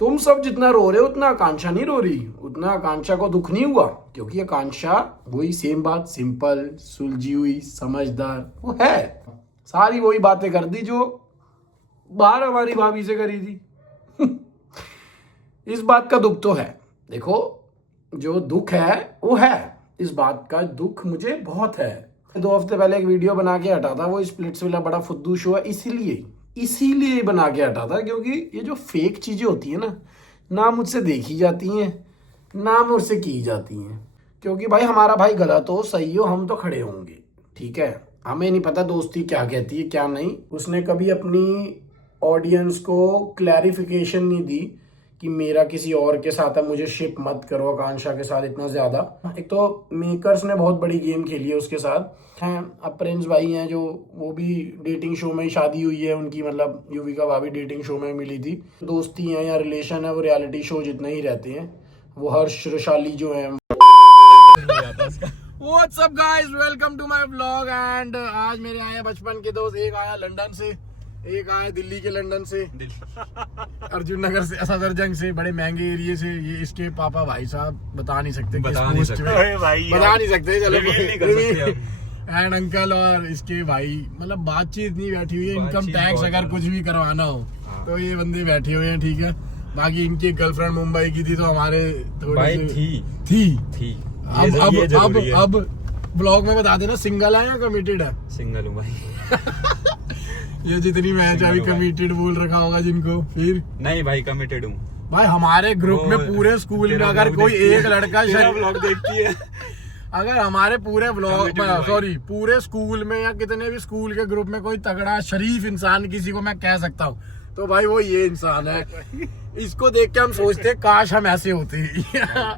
तुम सब जितना रो रहे हो उतना आकांक्षा नहीं रो रही, उतना आकांक्षा को दुख नहीं हुआ, क्योंकि आकांक्षा वही सेम बात, सिंपल, सुलझी हुई, समझदार वो है। सारी वही बातें कर दी जो बाहर हमारी भाभी से करी थी। इस बात का दुख तो है। देखो, जो दुख है वो है, इस बात का दुख मुझे बहुत है। 2 हफ्ते पहले एक वीडियो बना के हटा था, वो स्प्लिट्स वाला बड़ा फुद्दू शो है, इसीलिए बना के हटा था, क्योंकि ये जो फेक चीजें होती है ना मुझसे देखी जाती हैं, ना मुझसे की जाती हैं। क्योंकि भाई हमारा भाई गलत हो सही हो, हम तो खड़े होंगे, ठीक है। हमें नहीं पता दोस्ती क्या कहती है क्या नहीं। उसने कभी अपनी ऑडियंस को क्लैरिफिकेशन नहीं दी कि मेरा किसी और के साथ है, मुझे शिप मत करो आकांक्षा के साथ इतना ज्यादा। एक तो मेकर्स ने बहुत बड़ी गेम खेली है उसके साथ हैं। अब प्रिंस भाई हैं जो, वो भी डेटिंग शो में ही शादी हुई है उनकी, मतलब युविका भाभी डेटिंग शो में मिली थी। दोस्ती है या रिलेशन है वो रियलिटी शो जितना ही रहते हैं। वो हर्ष रशाली जो है। What's up guys, welcome to my vlog and आज मेरे आए हैं बचपन के दोस्त। एक आया लंदन से, एक आया दिल्ली के लंदन से, अर्जुन नगर से, सफदरजंग से, बड़े महंगे एरिया से। ये इसके पापा भाई साहब बता नहीं सकते चलो एंड अंकल और इसके भाई, मतलब बातचीत नहीं बैठी हुई है। इनकम टैक्स अगर कुछ भी करवाना हो तो ये बंदे बैठे हुए हैं, ठीक है। बाकी इनकी गर्लफ्रेंड मुंबई की थी तो हमारे थी। अब ब्लॉग में बता देना सिंगल है या कमिटेड है। सिंगल हूँ भाई। ये जितनी मैच अभी कमिटेड बोल रखा होगा जिनको, फिर नहीं भाई कमिटेड हूँ भाई। हमारे ग्रुप में पूरे स्कूल में अगर कोई एक लड़का ब्लॉग देखती है, अगर हमारे पूरे ब्लॉग सॉरी पूरे स्कूल में या कितने भी स्कूल के ग्रुप में कोई तगड़ा शरीफ इंसान किसी को मैं कह सकता हूँ तो भाई वो ये इंसान है। इसको देख के हम सोचते हैं काश हम ऐसे होते।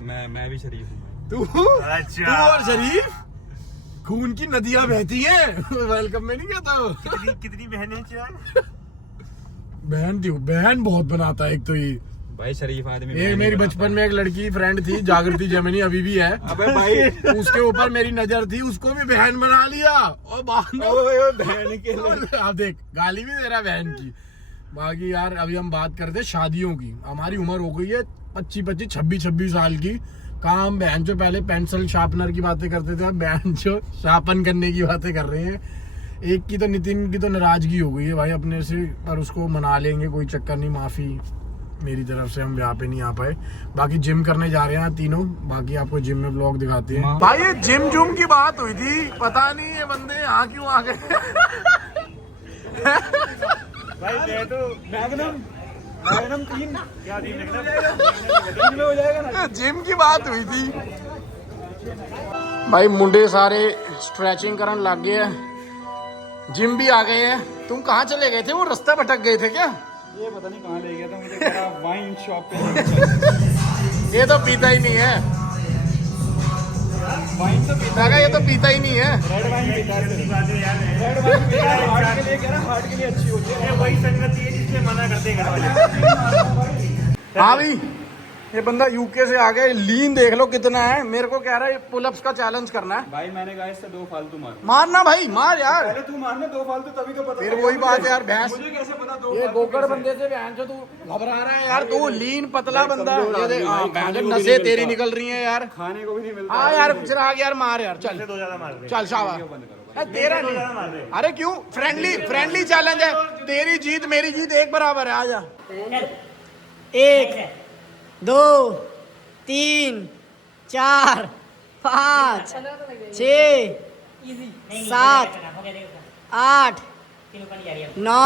मैं भी शरीफ हूँ। तू और शरीफ खून की नदियां बहती हैं। वेलकम में नहीं कहता। कितनी बहनें बहन बहुत बनाता है। एक तो ये भाई शरीफ आदमी। एक मेरी बचपन में एक लड़की फ्रेंड थी, जागृति जमिनी, अभी भी है। अबे भाई उसके ऊपर मेरी नजर थी, उसको भी बहन बना लिया और बहन के लिए अब देख गाली भी दे रहा बहन की। बाकी यार अभी हम बात करते शादियों की। हमारी उम्र हो गई है 25 26 साल की। काम बहन जो पहले पेंसिल शार्पनर की बातें करते थे, अब बहन जो शार्पन करने की बातें कर रहे हैं। एक की तो नितिन की तो नाराजगी हो गई है भाई अपने से, पर उसको मना लेंगे, कोई चक्कर नहीं, माफी मेरी तरफ से, हम यहाँ पे नहीं आ पाए। बाकी जिम करने जा रहे हैं तीनों, बाकी आपको जिम में ब्लॉग दिखाते हैं। भाई ये जिम जुम की बात हुई थी, पता नहीं ये बंदे यहाँ क्यों आ गए। भाई मैं तो मैग्नम 3 क्या 3 में हो जाएगा ना। जिम की बात हुई थी भाई, मुंडे सारे स्ट्रेचिंग करने लग गए हैं, जिम भी आ गए हैं। तुम कहाँ चले गए थे? वो रास्ता भटक गए थे क्या? ये पता नहीं कहाँ ले गया था मुझे, वाइन शॉप पे। ये तो पीता ही नहीं है वाइन तो पीता है, ये तो पीता ही नहीं है। रेड वाइन पीता है। रेड वाइन पीता है, हार्ट के लिए कह रहा, हार्ट के लिए अच्छी होती है। वही संगति है जिससे मना करते हैं घर वाले। हाँ भाई ये बंदा यूके से आ गया। लीन देख लो कितना है। मेरे को कह रहा है पुलअप्स का चैलेंज करना है। भाई मैंने कहा इससे 2 फालतू मारना भाई, मार यार। पहले तू मारना 2 फालतू, तभी तो पता। फिर वही बात है यार, भैंस मुझे कैसे पता 2 ये गोकड़ बंदे से बहन जो तू घबरा रहा है यार। तू लीन पतला बंदा, नसें तेरी निकल रही है यार, खाने को भी नहीं मिलता। हाँ यार चिराग यार मार यार, चल चल शाबाश। तेरा नहीं, अरे क्यों, फ्रेंडली चैलेंज है। तेरी जीत मेरी जीत एक बराबर है। आजा 1 2 3 4 5 6 7 8 9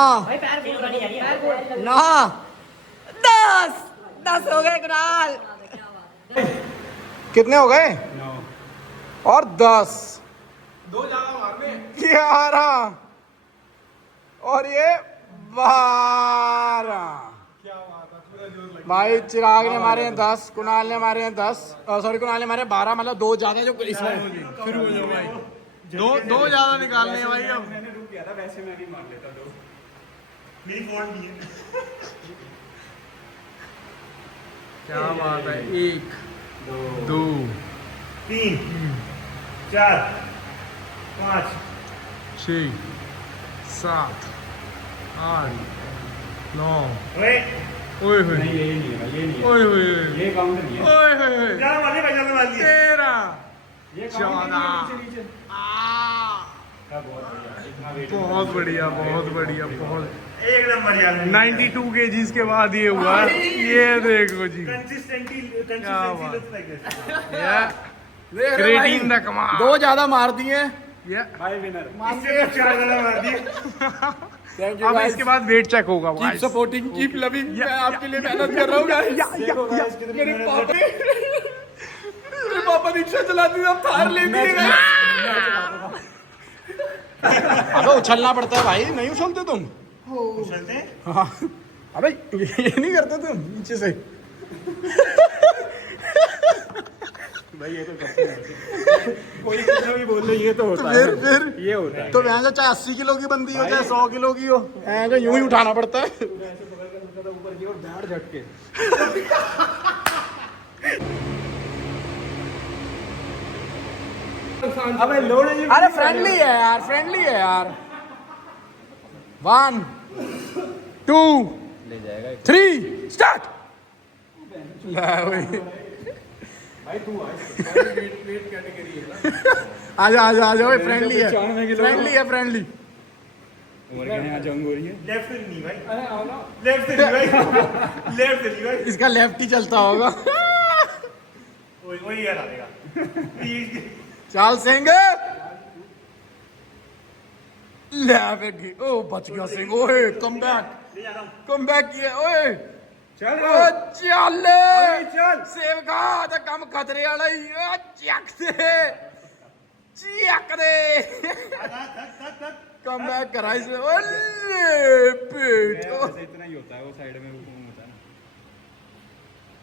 10 हो गए कुणाल। कितने हो गए? 9 और 10 2 ज्यादा मारने 11 और ये 12। भाई चिराग ने मारे हैं 10, कुणाल ने मारे हैं 10, सॉरी कुणाल ने मारे 12, मतलब 2 ज्यादा जो इसमें फिर हो जाओ भाई। दो ज्यादा निकालने हैं भाई। अब मैंने रुक गया था, वैसे मैं भी मार लेता 2। मेरी फॉल्ट नहीं है। क्या बात है। 1 2 3 4 5 6 7 8 9 ओए होए नहीं, ये नहीं है, ये नहीं है। ओए होए ये काउंट नहीं है। ओए होए ज्यादा मार लिया भाई, ज्यादा मार लिया। 13 ये काउंट नहीं है, 14 नीचे। क्या बहुत बढ़िया, इतना weight बहुत बढ़िया बहुत बढ़िया बहुत एक नंबर यार। 92 kgs के बाद ये हुआ ये देखो जी कंसिस्टेंसी बात। Looks like this. देख रहे हो भाई? क्रेटिन द कमाल दो ज्यादा मार दिए। ये भाई विनर। इससे तो चार ज्यादा मार दिए। थैंक अब इसके बाद वेट चेक होगा keep guys। Supporting, keep loving. मैं आपके लिए मेहनत कर रहा हूँ guys। देखो guys, कितनी मेरे मेहनत पापा करते मेरे पापा रिक्शा चलाती अब थार लेती है। अबे उछलना पड़ता है भाई, नहीं उछलते तुम? चलते हैं। हाँ अबे ये नहीं करते तुम नीचे से? भाई ये तो करते हैं। कोई कितना भी बोल दे, ये तो होता है। फिर ये होता है। तो वहाँ से चाहे 80 किलो की बंदी हो चाहे 100 किलो की हो, जो यूं ही उठाना पड़ता है। ऊपर की ओर बैठ झटके। अबे लोड है ये। अरे फ्रेंडली है यार, फ्रेंडली है यार। 1 2 ले जाएगा 3 स्टार्ट। भाई तू आजा आजा आजा भाई, फ्रेंडली है 95 किलो। फ्रेंडली है फ्रेंडली। उम्र क्या है, जंग हो रही है। लेफ्ट से नहीं भाई। अरे आओ ना। लेफ्ट से नहीं भाई। लेफ्ट से नहीं भाई। इसका लेफ्ट ही चलता होगा। वही यार आएगा। चाल सिंह ले ओ बच गया सिंह। ओए कम बैक किया। ओए चल ओ ਚੱਲ चल। ਸੇਵ ਖਾ ਤਾਂ ਕੰਮ ਖਤਰੇ ਵਾਲਾ ਹੀ। ਓ ਚੱਕ ਦੇ कम बैक करा इसने। ओले पेट ऐसे इतना ही होता है, वो साइड में होता है ना।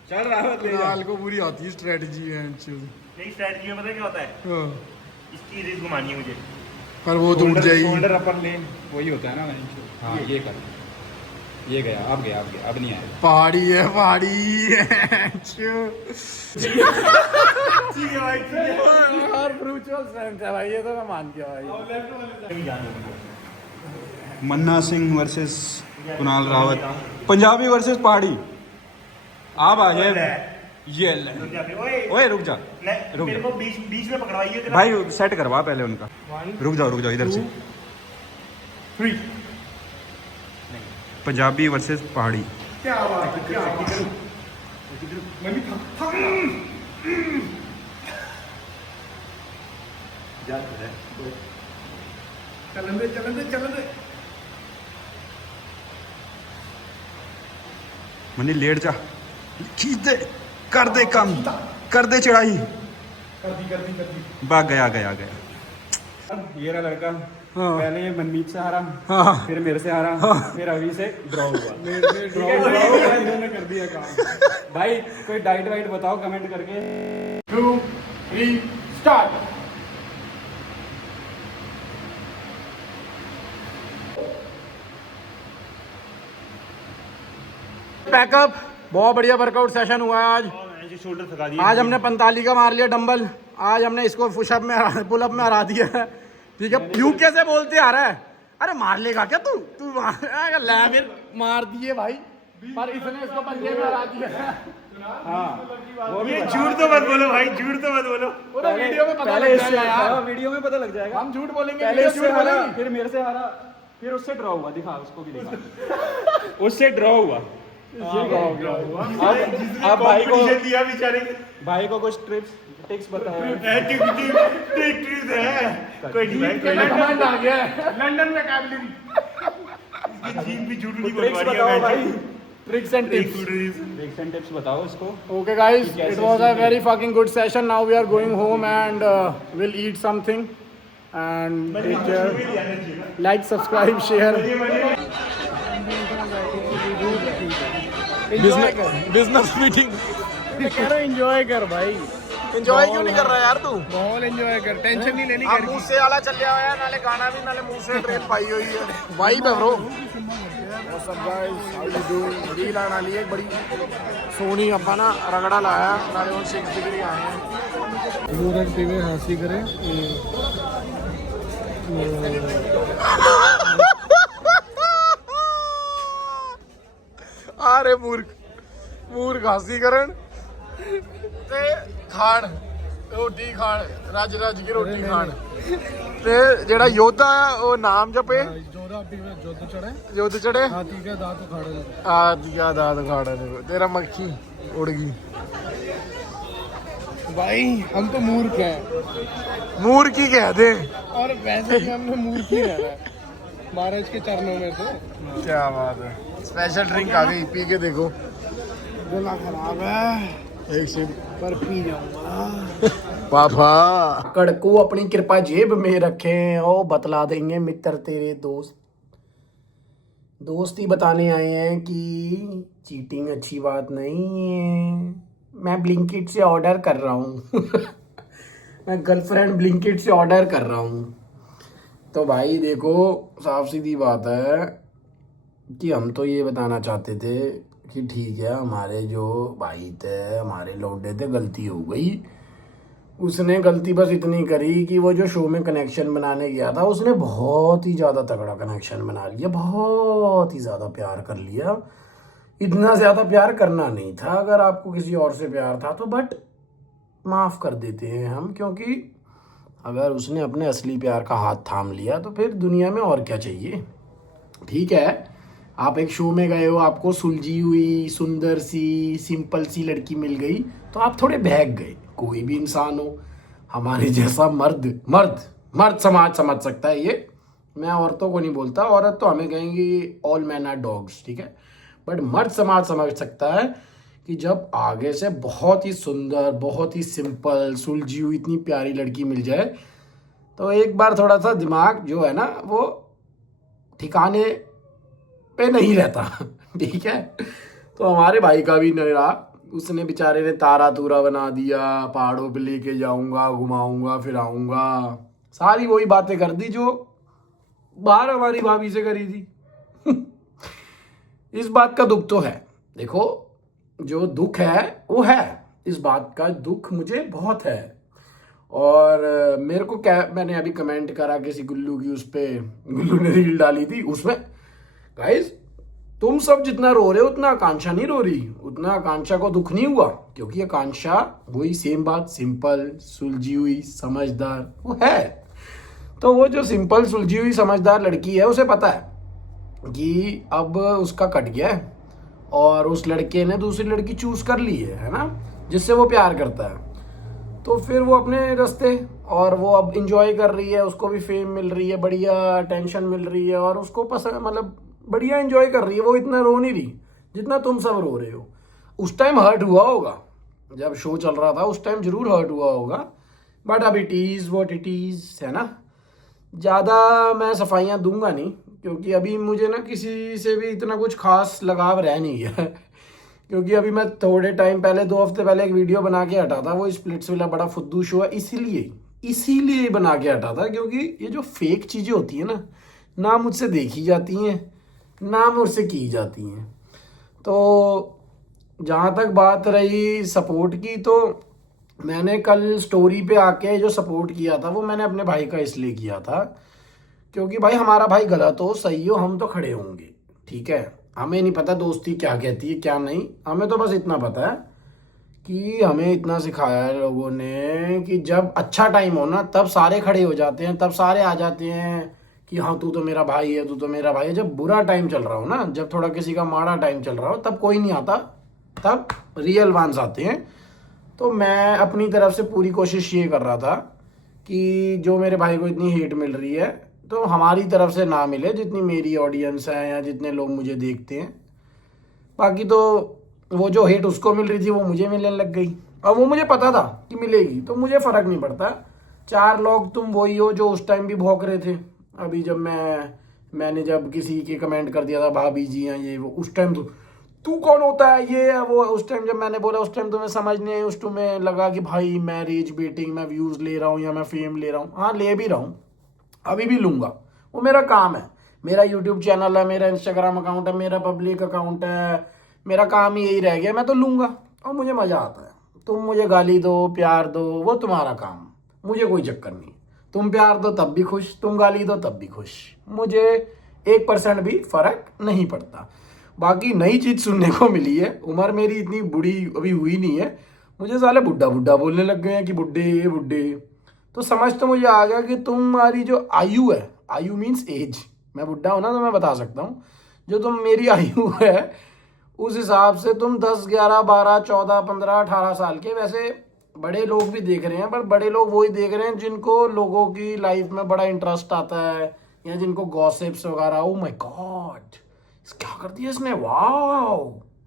चल रावत ले जा। लाल को पूरी आती है स्ट्रेटजी है। नहीं, स्ट्रेटजी में पता है क्या होता है? इसकी रेस घुमानी है मुझे। पर वो तो उठ जाएगी। शोल्डर अपर ले, वही होता है ना भाई। हाँ ये कर, ये गया, अब गया, अब गया, अब नहीं आया। पहाड़ी है पहाड़ी ठीक है भाई, ठीक है। और ब्रूचुअल स्ट्रेंथ है भाई, ये तो मैं मान गया भाई। मन्ना सिंह वर्सेस कुणाल रावत, पंजाबी वर्सेस पहाड़ी। आप आ गए। ये ले। रुक जा फिर। ओए ओए रुक जा, नहीं, रुक मेरे जा को बीच में पकड़वाइए तेरा। भाई, सेट करवा पहले उनका। रुक जाओ इधर से। 3 पंजाबी वर्सेस पहाड़ी। क्या बात है, क्या बात है। मैं भी था। चलन दे। मनी लेट जा, खींच दे, कर दे काम, कर दे चढ़ाई। कर दी। भाग गया। ये रहा लड़का। पहले ये मनमीत से हारा, फिर मेरे से हारा, फिर अभी से ड्रॉ हुआ। इन्होंने कर दिया काम। भाई कोई डाइट वाइट बताओ कमेंट करके। 2 3 स्टार्ट। पैकअप। बहुत बढ़िया वर्कआउट सेशन हुआ है आज। शोल्डर थका दिया। आज हमने 45 का मार लिया डंबल। आज हमने इसको पुशअप में पुलअप में हरा दिया है। ठीक है, यू कैसे बोलते आ रहा है? अरे मार लेगा क्या तू ले फिर मार दिए भाई, पर इसने इसको पंजे में हरा दिया। हाँ ये झूठ तो मत बोलो भाई, झूठ तो मत बोलो। पूरा वीडियो में पता लग जाएगा यार। वीडियो में पता लग जाएगा। हम झूठ बोलेंगे, पहले वीडियो उससे झूठ हारा, बोलेगी। फिर मेरे से हारा, फिर उससे ड्रॉ हुआ। दिखा उसको भी दिखा। उससे ड्रॉ हुआ। अब भाई को दिया बेचारे के। भाई को कुछ टिप्स बताओ। ट्रिक्स है। कोई नहीं भाई, कोई नहीं। कमांड आ गया है लंदन में कैबलरी। इसकी जीभ भी झूठ नहीं बोल ट्रिक्स पा रही बताओ है भाई। Tricks and tips. Tricks and tips बताओ इसको। Okay guys, it was a very fucking good session. Now we are going home and we'll eat something and take care. Like, subscribe, share. Business meeting. Enjoy कर भाई। Enjoy क्यों नहीं कर रहा यार तू? बहुत एंजॉय कर, टेंशन नहीं लेनी आप मुंह से वाला चल गया है, नाले गाना भी नाले मुंह से ट्रेन पाई हुई है। वाइब है bro. What's up guys? How you doing? Reel आना लिए एक बड़ी सोनी अपना ना रगड़ा लाया, नाले वो 6 डिग्री आए हैं। वो रखते हुए हंसी करें। आ ਸਾਰੇ ਮੂਰਖ ਹਾਸੀ ਕਰਨ ਤੇ ਖਾਣ ਰੋਟੀ ਖਾਣ ਰੱਜ ਕੇ ਰੋਟੀ ਖਾਣ ਤੇ ਜਿਹੜਾ ਯੋਧਾ ਹੈ ਉਹ ਨਾਮ ਜਪੇ युद्ध चढ़े हाथी का दांत उखाड़े तेरा मक्खी उड़ गई भाई हम तो मूर्ख हैं मूर्ख ही कहते और वैसे भी हमने मूर्ख ही रहना है महाराज के चरणों में तो क्या बात है स्पेशल ड्रिंक आ गई पी के देखो गला खराब है एक सिप पर पी जाऊंगा पापा कड़ को अपनी कृपा जेब में रखे ओ बतला देंगे मित्र तेरे दोस्ती बताने आए हैं कि चीटिंग अच्छी बात नहीं है मैं ब्लिंकिट से ऑर्डर कर रहा हूँ मैं गर्लफ्रेंड ब्लिंकिट से ऑर्डर कर रहा हूँ तो भाई देखो साफ सीधी बात है कि हम तो ये बताना चाहते थे कि ठीक है हमारे जो भाई थे हमारे लौंडे थे गलती हो गई उसने गलती बस इतनी करी कि वो जो शो में कनेक्शन बनाने गया था उसने बहुत ही ज़्यादा तगड़ा कनेक्शन बना लिया बहुत ही ज़्यादा प्यार कर लिया इतना ज़्यादा प्यार करना नहीं था अगर आपको किसी और से प्यार था तो बट माफ़ कर देते हैं हम क्योंकि अगर उसने अपने असली प्यार का हाथ थाम लिया तो फिर दुनिया में और क्या चाहिए ठीक है आप एक शो में गए हो आपको सुलझी हुई सुंदर सी सिंपल सी लड़की मिल गई तो आप थोड़े बहक गए कोई भी इंसान हो हमारे जैसा मर्द समाज समझ सकता है ये मैं औरतों को नहीं बोलता औरत तो हमें कहेंगे ऑल मैन आर डॉग्स ठीक है बट मर्द समाज समझ सकता है कि जब आगे से बहुत ही सुंदर बहुत ही सिंपल सुलझी हुई इतनी प्यारी लड़की मिल जाए तो एक बार थोड़ा सा दिमाग जो है ना वो ठिकाने पे नहीं रहता ठीक है तो हमारे भाई का भी नहीं रहा उसने बेचारे ने तारा तूरा बना दिया पहाड़ों पे लेके जाऊंगा घुमाऊंगा फिराऊंगा सारी वही बातें कर दी जो बाहर हमारी भाभी से करी थी इस बात का दुख तो है देखो जो दुख है वो है इस बात का दुख मुझे बहुत है और मेरे को क्या मैंने अभी कमेंट करा किसी गुल्लू की उस पे गुल्लू ने रील डाली थी उसमें गाइस तुम सब जितना रो रहे हो उतना आकांक्षा नहीं रो रही उतना आकांक्षा को दुख नहीं हुआ क्योंकि आकांक्षा वही सेम बात सिंपल सुलझी हुई समझदार वो है तो वो जो सिंपल सुलझी हुई समझदार लड़की है उसे पता है कि अब उसका कट गया है और उस लड़के ने दूसरी लड़की चूज कर ली है ना जिससे वो प्यार करता है तो फिर वो अपने रास्ते और वो अब इंजॉय कर रही है उसको भी फेम मिल रही है बढ़िया टेंशन मिल रही है और उसको पसंद मतलब बढ़िया एंजॉय कर रही है वो इतना रो नहीं रही जितना तुम सब रो रहे हो उस टाइम हर्ट हुआ होगा जब शो चल रहा था उस टाइम जरूर हर्ट हुआ होगा बट अब it is what it is है ना ज़्यादा मैं सफाइयाँ दूंगा नहीं क्योंकि अभी मुझे ना किसी से भी इतना कुछ खास लगाव रह नहीं गया क्योंकि अभी मैं थोड़े टाइम पहले 2 हफ्ते पहले एक वीडियो बना के हटा था वो स्प्लिट्स वाला बड़ा फुद्दू शो है इसीलिए बना के हटा था क्योंकि ये जो फेक चीज़ें होती है ना मुझसे देखी जाती हैं ना मुझसे की जाती हैं तो जहाँ तक बात रही सपोर्ट की तो मैंने कल स्टोरी पे आके जो सपोर्ट किया था वो मैंने अपने भाई का इसलिए किया था क्योंकि भाई हमारा भाई गलत हो सही हो हम तो खड़े होंगे ठीक है हमें नहीं पता दोस्ती क्या कहती है क्या नहीं हमें तो बस इतना पता है कि हमें इतना सिखाया है लोगों ने कि जब अच्छा टाइम हो ना तब सारे खड़े हो जाते हैं तब सारे आ जाते हैं कि हाँ तू तो मेरा भाई है तू तो मेरा भाई है जब बुरा टाइम चल रहा हो ना जब थोड़ा किसी का माड़ा टाइम चल रहा हो तब कोई नहीं आता तब रियल वंस आते हैं तो मैं अपनी तरफ से पूरी कोशिश ये कर रहा था कि जो मेरे भाई को इतनी हेट मिल रही है तो हमारी तरफ से ना मिले जितनी मेरी ऑडियंस है या जितने लोग मुझे देखते हैं बाकी तो वो जो हेट उसको मिल रही थी वो मुझे मिलने लग गई और वो मुझे पता था कि मिलेगी तो मुझे फ़र्क नहीं पड़ता 4 लोग तुम वही हो जो उस टाइम भी भौंक रहे थे अभी जब मैंने जब किसी के कमेंट कर दिया था भाभी जी हैं ये वो उस टाइम तू कौन होता है ये है वो उस टाइम जब मैंने बोला उस टाइम तुम्हें समझ नहीं आई उस तुम्हें लगा कि भाई मैं रेज बेटिंग मैं व्यूज़ ले रहा हूँ या मैं फेम ले रहा हूँ हाँ ले भी रहा हूँ अभी भी लूँगा वो मेरा काम है मेरा यूट्यूब चैनल है मेरा इंस्टाग्राम अकाउंट है मेरा पब्लिक अकाउंट है मेरा काम ही यही रह गया मैं तो लूँगा और मुझे मज़ा आता है तुम मुझे गाली दो प्यार दो वो तुम्हारा काम मुझे कोई चक्कर नहीं तुम प्यार दो तब भी खुश तुम गाली दो तब भी खुश मुझे 1% भी फ़र्क नहीं पड़ता बाकी नई चीज़ सुनने को मिली है, उम्र मेरी इतनी बूढ़ी अभी हुई नहीं है, मुझे साले बुड्ढा बुड्ढा बोलने लग गए हैं कि बुड्ढे ये बुड्ढे। तो समझ तो मुझे आ गया कि तुम्हारी जो आयु है, आयु मीन्स एज, मैं बुड्ढा हूँ ना तो मैं बता सकता हूँ, जो तुम मेरी आयु है उस हिसाब से तुम 10, 11, 12, 14, 15, 18 साल के। वैसे बड़े लोग भी देख रहे हैं, पर बड़े लोग वही देख रहे हैं जिनको लोगों की लाइफ में बड़ा इंटरेस्ट आता है, या जिनको गॉसिप्स वगैरह। ओ माय गॉड, क्या कर दिया इसने, वाओ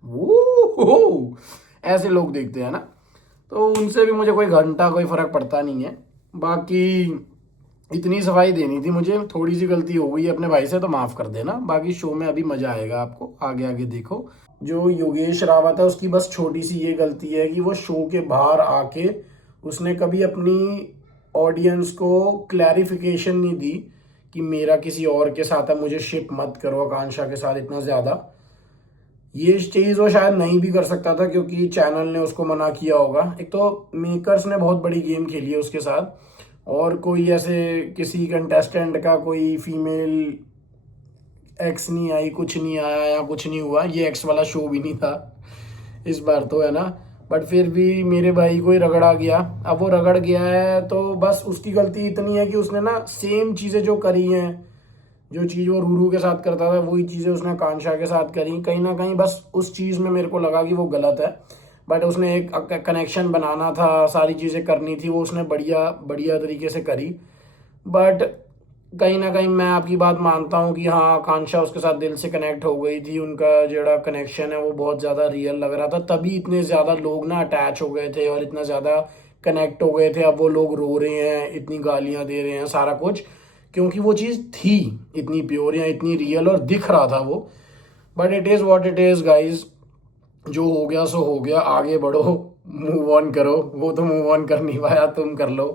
वो ऐसे लोग देखते हैं ना, तो उनसे भी मुझे कोई घंटा कोई फर्क पड़ता नहीं है। बाकी इतनी सफाई देनी थी मुझे, थोड़ी सी गलती हो गई अपने भाई से, तो माफ़ कर देना। बाकी शो में अभी मज़ा आएगा आपको, आगे आगे देखो। जो योगेश रावत है उसकी बस छोटी सी ये गलती है कि वो शो के बाहर आके उसने कभी अपनी ऑडियंस को क्लैरिफिकेशन नहीं दी कि मेरा किसी और के साथ है, मुझे शिप मत करो आकांक्षा के साथ इतना ज़्यादा। ये चीज़ वो शायद नहीं भी कर सकता था क्योंकि चैनल ने उसको मना किया होगा। एक तो मेकर्स ने बहुत बड़ी गेम खेली है उसके साथ, और कोई ऐसे किसी कंटेस्टेंट का कोई फीमेल एक्स नहीं आई, कुछ नहीं आया या कुछ नहीं हुआ। ये एक्स वाला शो भी नहीं था इस बार तो, है ना। बट फिर भी मेरे भाई को ही रगड़ा गया। अब वो रगड़ गया है तो बस उसकी गलती इतनी है कि उसने ना सेम चीज़ें जो करी हैं, जो चीज़ वो रूरू के साथ करता था वही चीज़ें उसने आकांक्षा के साथ करी। कहीं ना कहीं बस उस चीज़ में मेरे को लगा कि वो गलत है, बट उसने एक कनेक्शन बनाना था, सारी चीज़ें करनी थी, वो उसने बढ़िया बढ़िया तरीके से करी। बट कहीं ना कहीं मैं आपकी बात मानता हूँ कि हाँ, आकांक्षा उसके साथ दिल से कनेक्ट हो गई थी, उनका जो कनेक्शन है वो बहुत ज़्यादा रियल लग रहा था, तभी इतने ज़्यादा लोग ना अटैच हो गए थे और इतना ज़्यादा कनेक्ट हो गए थे। अब वो लोग रो रहे हैं, इतनी गालियाँ दे रहे हैं, सारा कुछ, क्योंकि वो चीज़ थी इतनी प्योर या इतनी रियल और दिख रहा था वो। But it is what it is guys, जो हो गया सो हो गया, आगे बढ़ो, मूव ऑन करो। वो तो मूव ऑन कर नहीं पाया, तुम कर लो,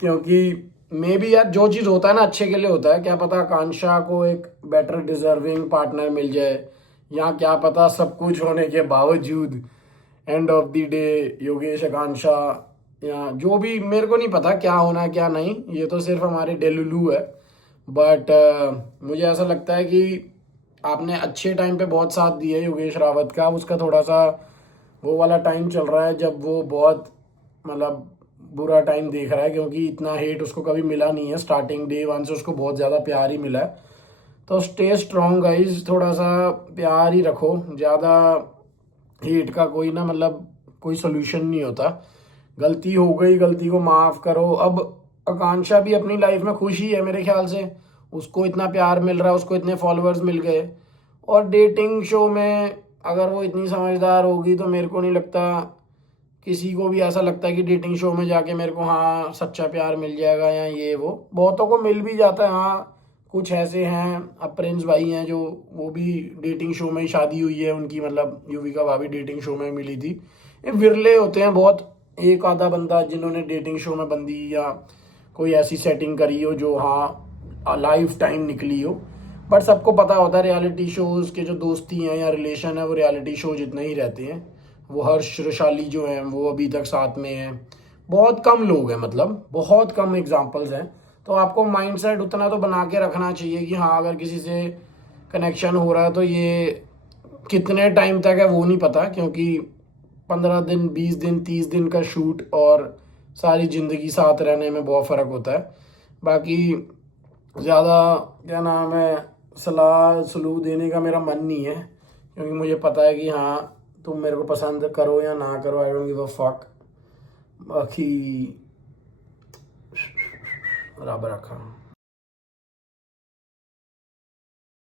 क्योंकि मे बी यार जो चीज़ होता है ना अच्छे के लिए होता है। क्या पता आकांक्षा को एक बेटर डिजर्विंग पार्टनर मिल जाए, या क्या पता सब कुछ होने के बावजूद end of the day Yogesh Akanksha या जो भी, मेरे को नहीं पता क्या होना क्या नहीं, ये तो सिर्फ हमारे डेलुलू है। बट मुझे ऐसा लगता है कि आपने अच्छे टाइम पे बहुत साथ दिया है योगेश रावत का। उसका थोड़ा सा वो वाला टाइम चल रहा है जब वो बहुत मतलब बुरा टाइम देख रहा है, क्योंकि इतना हेट उसको कभी मिला नहीं है। स्टार्टिंग डे 1 से उसको बहुत ज़्यादा प्यार ही मिला है। तो स्टे स्ट्रॉन्ग गाइज, थोड़ा सा प्यार ही रखो, ज़्यादा हेट का कोई ना मतलब कोई सोल्यूशन नहीं होता। गलती हो गई, गलती को माफ़ करो। अब आकांक्षा भी अपनी लाइफ में खुश ही है मेरे ख्याल से, उसको इतना प्यार मिल रहा है, उसको इतने फॉलोअर्स मिल गए। और डेटिंग शो में अगर वो इतनी समझदार होगी तो मेरे को नहीं लगता किसी को भी ऐसा लगता है कि डेटिंग शो में जाके मेरे को हाँ सच्चा प्यार मिल जाएगा या ये वो। बहुतों को मिल भी जाता है, हाँ कुछ ऐसे हैं, अब प्रिंस भाई हैं जो वो भी डेटिंग शो में ही शादी हुई है उनकी, मतलब युविका भाभी डेटिंग शो में मिली थी। ये विरले होते हैं बहुत, एक आधा बंदा जिन्होंने डेटिंग शो में बंदी या कोई ऐसी सेटिंग करी हो जो हाँ लाइफ टाइम निकली हो। बट सबको पता होता है रियलिटी शोज़ के जो दोस्ती हैं या रिलेशन है वो रियलिटी शो जितने ही रहते हैं। वो हर्ष वैशाली जो हैं वो अभी तक साथ में हैं, बहुत कम लोग हैं, मतलब बहुत कम एग्जांपल्स हैं। तो आपको माइंडसेट उतना तो बना के रखना चाहिए कि हाँ अगर किसी से कनेक्शन हो रहा है तो ये कितने टाइम तक है वो नहीं पता, क्योंकि 15 दिन 20 दिन 30 दिन का शूट और सारी ज़िंदगी साथ रहने में बहुत फ़र्क होता है। बाकी ज़्यादा क्या नाम है सलाह सलूह देने का मेरा मन नहीं है, क्योंकि मुझे पता है कि हाँ तुम मेरे को पसंद करो या ना करो, I don't give a fuck. बाकी रब रखा।